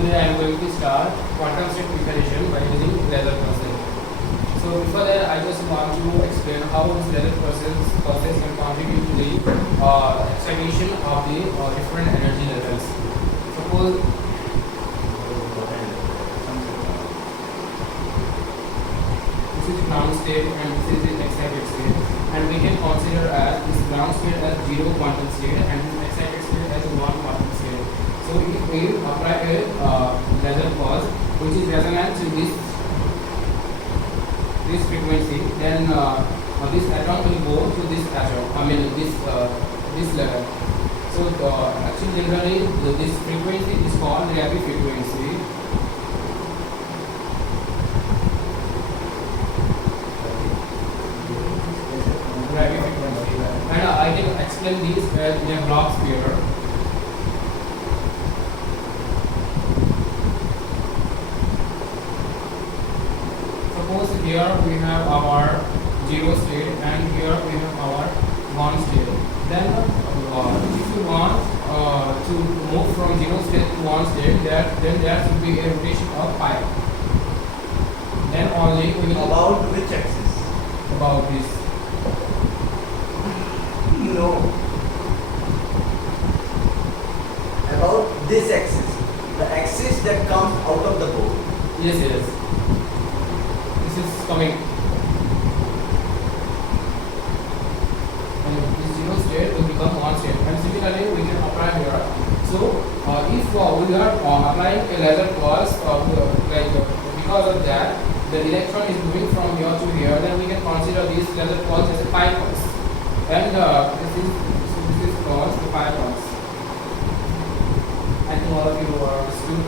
Today I am going to start quantum state preparation by using laser process. So before that, I just want to explain how this laser process can contribute to the excitation of the different energy levels. Suppose this is ground state and this is the excited state, and we can consider as this ground state as 0 quantum state and this excited state as 1 quantum state. So if we apply a laser pulse which is resonant to this frequency, then this atom will go to this atom. This level. So actually, generally, this frequency is called rapid frequency. Rapid frequency, and I can explain this as in a block sphere. Suppose here we have our 0 state and here we have our 1 state. Then if you want to move from 0 state to 1 state, then there should be a rotation of pi. Then only we will About which axis? about this. No. About this axis. The axis that comes out of the board. Yes. This is coming. And this 0 state will become 1 state. And similarly, we can apply here. So, if we are applying a laser pulse, because of that, the electron is moving from here to here, then we can consider this laser pulse as a pi pulse. And this is called the pi pulse. I think all of you are understood.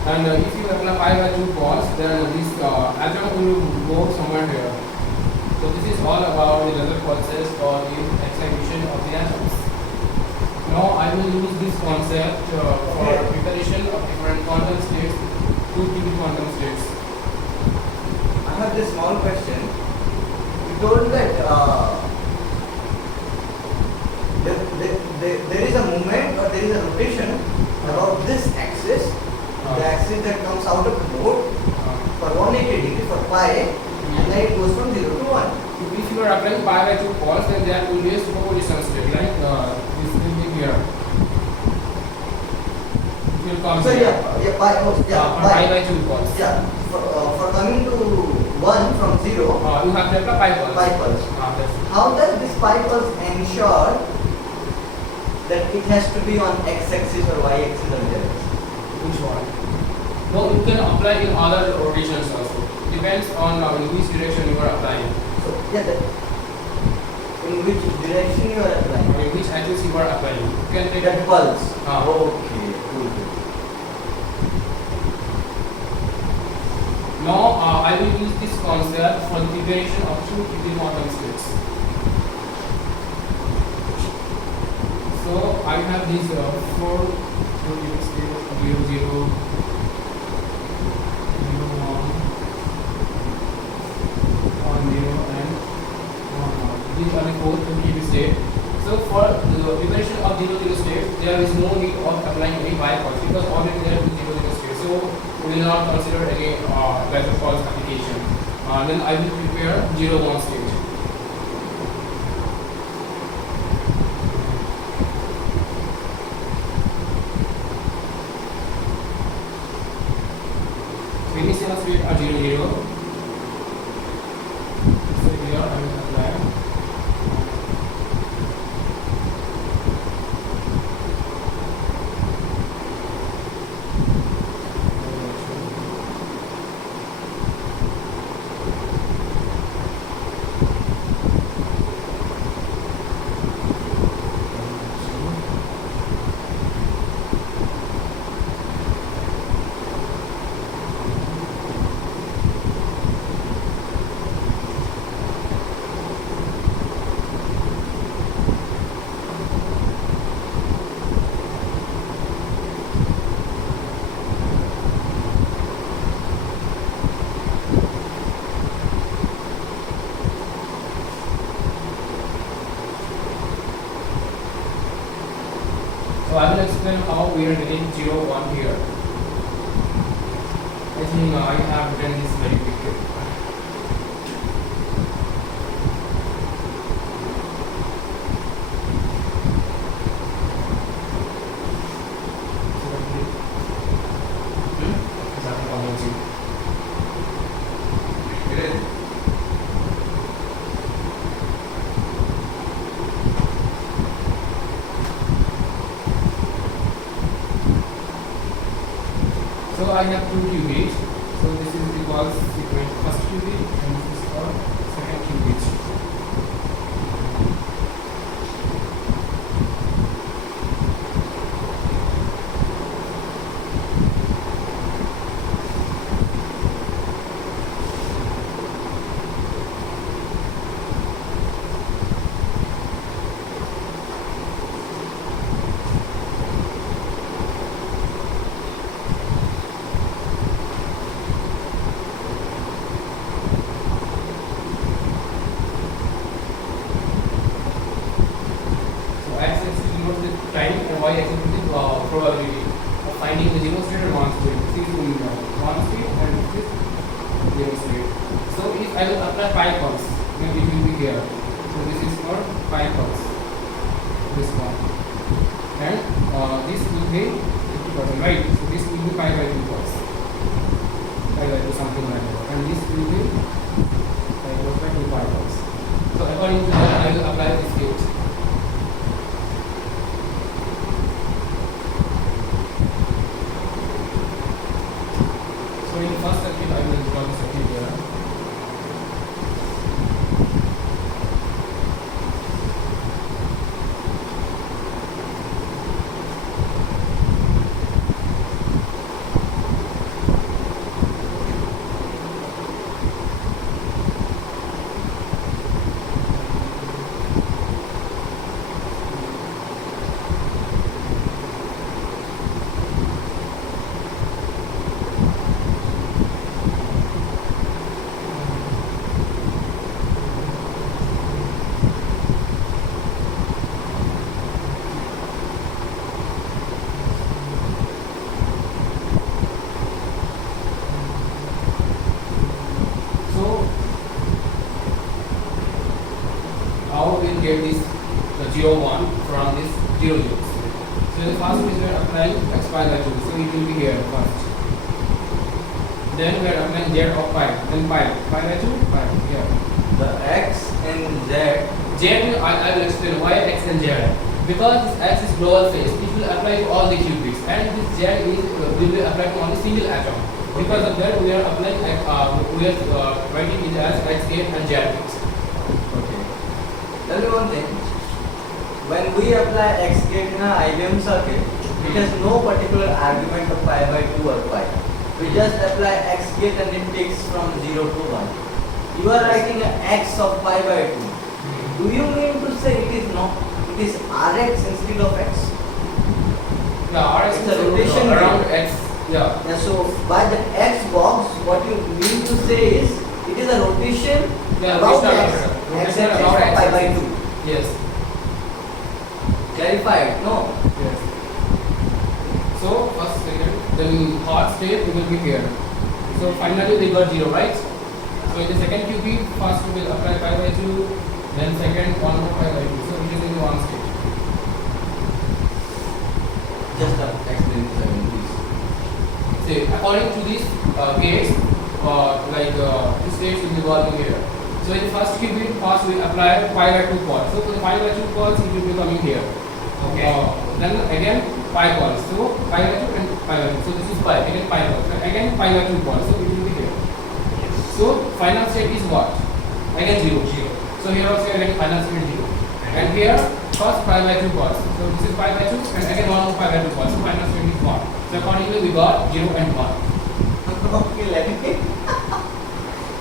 And if you apply pi by 2 pulse, then this atom will go somewhere here. So this is all about the laser pulses or the excitation of the atoms. Now I will use this concept for preparation of different quantum states, 2 quantum states. I have this small question. You told that there is a movement or there is a rotation about this axis, the axis that comes out of the board for 180 degree for pi, and then it goes from 0 to 1. If you are applying pi by 2 pulse, then there will be a superposition state, like this will be here. It will come So here. pi by 2 pulse. Yeah, for coming to 1 from 0, You have to apply pi pulse. pi pulse. That's it. How does this pi pulse ensure that it has to be on x-axis or y-axis or z-axis? Which one? No, you can apply in other rotations also. Depends on in which direction you are applying, So, in which direction you are applying? or in which axis you are applying. You can take That pulse. Ah. Okay, cool. Now I will use this concept for the preparation of 2 quantum states. So I have these 4 different states: 0, 0, 0, 1, 0, and 1, 1. These are the 4 completed states. So for the preparation of 0, 0 state, there is no need of applying any pi pulse because already there is 0, 0 state. So we will not consider any laser pulse application. Then I will prepare 0, 1 state. So initial state are 0, 0. So here I will apply. So I will explain how we are getting 0, 1 here. think I have written this very quickly. So I have two qubits. So this is the called sequence first qubit and this is called second qubit. X-axis denotes the time and y-axis is the probability of finding the zero state and one state. This is one state and this is zero state. So if I will apply pi pulse, then it will be here. So this is for pi pulse. This one. And this will be 50%, right? So this will be pi by 2 pulse. Pi by 2 something like that. And this will be pi by 2 pi pulse. So according to that I will apply this gate. So in first circuit I will draw the circuit here. So how we will get this the 0 1 from this 0 0. So the first is we are applying x pi by 2. So it will be here first. Then we are applying z of pi. Then pi by 2 pi here. The x and z. I will explain why x and z. Because this x is global phase, it will apply to all the qubits, and this z is will be applied to only single atom. Because of that, we are applying we are writing it as x gate and z gate. Okay. Tell me one thing. When we apply x gate in an IBM circuit, it has no particular argument of pi by 2 or pi. We just apply x gate and it takes from 0 to 1. You are writing an x of pi by 2. Do you mean to say it is not? It is Rx instead of x? Yeah, Rx It's is a rotation around gate. x. Yeah. Yeah, so by the x box, what you mean to say is it is a rotation about x. X axis of pi by 2. Yes. Clarified? No. Yes. So first, second, then hot state we will be here. So finally we got 0, right? So in the second qubit, first we will apply pi by 2, then second 1 over pi by 2. So it is in one state. Just explain this again, please. See, according to these gates, the states will be evolving here. So in the first qubit, first we apply pi by 2 pulse. So for the pi by 2 pulse, it will be coming here. Okay. Then again pi pulse. So pi by 2 and pi by 2. So this is pi. Again pi pulse. And again pi by 2 pulse. So it will be here. Yes. So final state is what? Again 0. So here also again final state 0. And here first pi by 2 pulse. So this is pi by 2 and again 1 over pi by 2 pulse. So final state is 1. So accordingly we got 0 and 1. Okay, let me.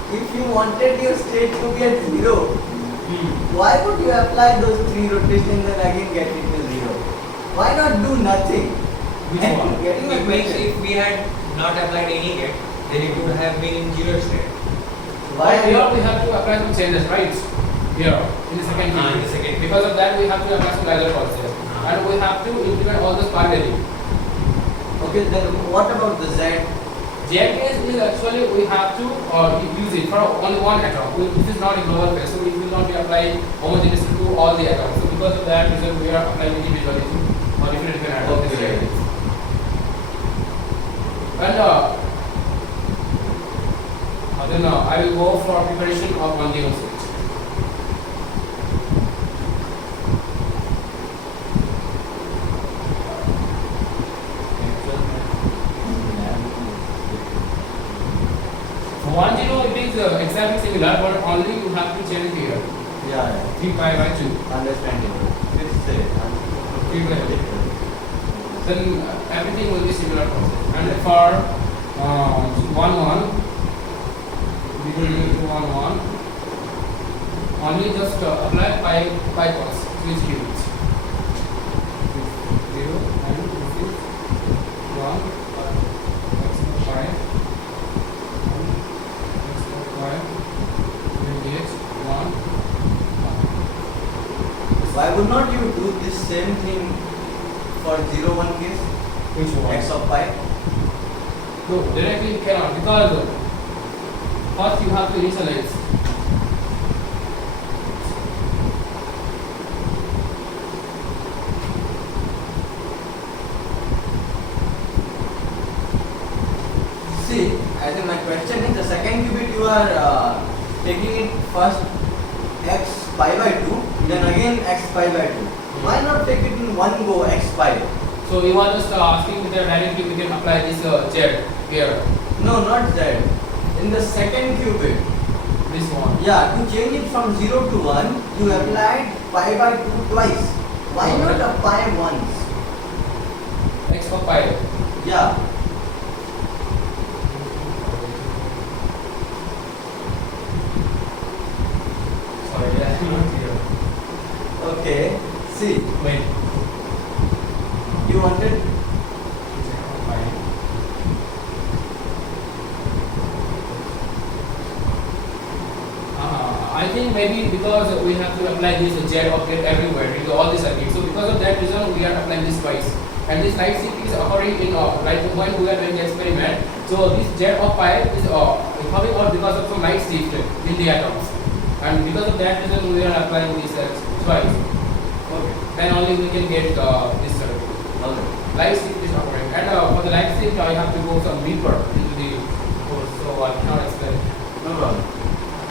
If you wanted your state to be at 0, why would you apply those 3 rotations and again get it to 0? Why not do nothing? Which one? Getting my It means question. if we had not applied any gate, then it would have been in 0 state. Why Here we have to apply some changes, right? Here in the second In qubit. the second. Because of that we have to apply some ladder pulses. And we have to implement all those paralleling. Okay, then what about the Z? Z case is actually we have to use it for only one atom. This is not a global phase, so it will not be applied homogeneously to all the atoms. So because of that reason, we are applying individually to different atoms. Okay. And then I will go for preparation of 106. So 10 it is exactly similar, but only you have to change here. Yeah. 3 pi by 2. Understandable. It's safe. 3 by 2. Then everything will be similar process. And for 1 1, we will do 1 1. Only just apply pi cos, which gives 0 and this is 1 x pi x 5 will get 1. Why would not you do this same thing for 0 1 case? Which one? X of pi? No, directly you cannot, because first you have to initialize. See, I think my question is the second qubit you are taking it first x pi by 2, then again x pi by 2. Why not take it in one go x pi? So you are just asking whether directly we can apply this z here. No, not z. In the second qubit. This one. Yeah, to change it from 0 to 1, you applied pi by 2 twice. Why not apply once? X for pi. Yeah. Sorry, that's not clear. Okay. See, Wait. you wanted Pi. I think maybe because we have to apply this Z object everywhere into all the circuits. So because of that reason, we are applying this twice. And this light shift is occurring in like when we are doing the experiment. So this Z of pi is coming out because of some light shift in the atoms. And because of that reason, we are applying this twice. okay. Then only we can get this circuit. Okay. Light shift is occurring. And for the light shift, I have to go some deeper into the course. So I cannot explain. No problem.